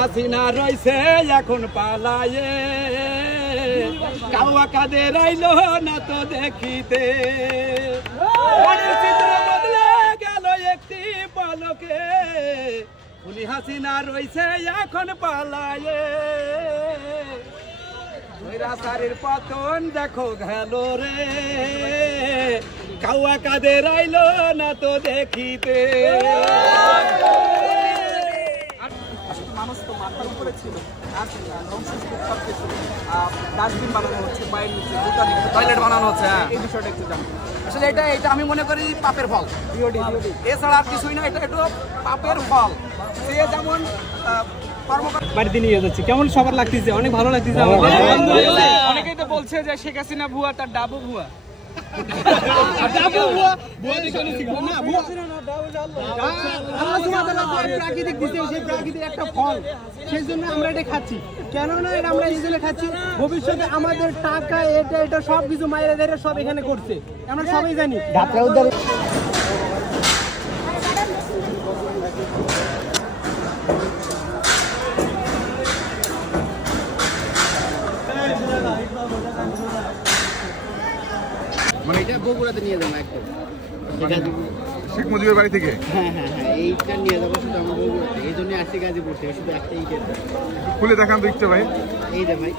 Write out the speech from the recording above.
হাসিনা রইছে এখন পালায়ে কাউয়া কাদের আইলো না তো দেখিতে বদলে গেল একটি পলকে উনি হাসিনা রইছে এখন পালায়ে রাস্তার পতন দেখো গেল রে কাউয়া কাদের আইলো না তো দেখিতে মানুষ তো মাথার উপরে ছিল ডাস্টবিন বানানো হচ্ছে বাইরে টয়লেট বানানো হচ্ছে এই বিষয়টা একটু জানি আসলে এটা আমি মনে করি পাপের ফল এছাড়া আর কিছুই না এটা একটু পাপের ফল সে যেমন বাড়িতে নিয়ে যাচ্ছে কেমন সবার লাগতেছে অনেক ভালো লাগতেছে অনেকেই তো বলছে যে শেখ হাসিনা ভুয়া তার ডাবু ভুয়া প্রাকৃতিক দিচ্ছে সেই প্রাকৃতিক একটা ফল সেই জন্য আমরা এটা খাচ্ছি কেননা এটা আমরা এই জন্য খাচ্ছি ভবিষ্যতে আমাদের টাকা এটা সব কিছু মায়েরা দেয় সব এখানে করছে আমরা সবাই জানি এটা বগুড়াতে নিয়ে যাবো একদম শেখ মুজিবের বাড়ি থেকে হ্যাঁ এইটা নিয়ে যাবো শুধু আমার বগুড়াতে এই জন্য আসছি গাজীপুর থেকে শুধু একটা ইটের খুলে দেখান তো ইটটা ভাই এই যে ভাই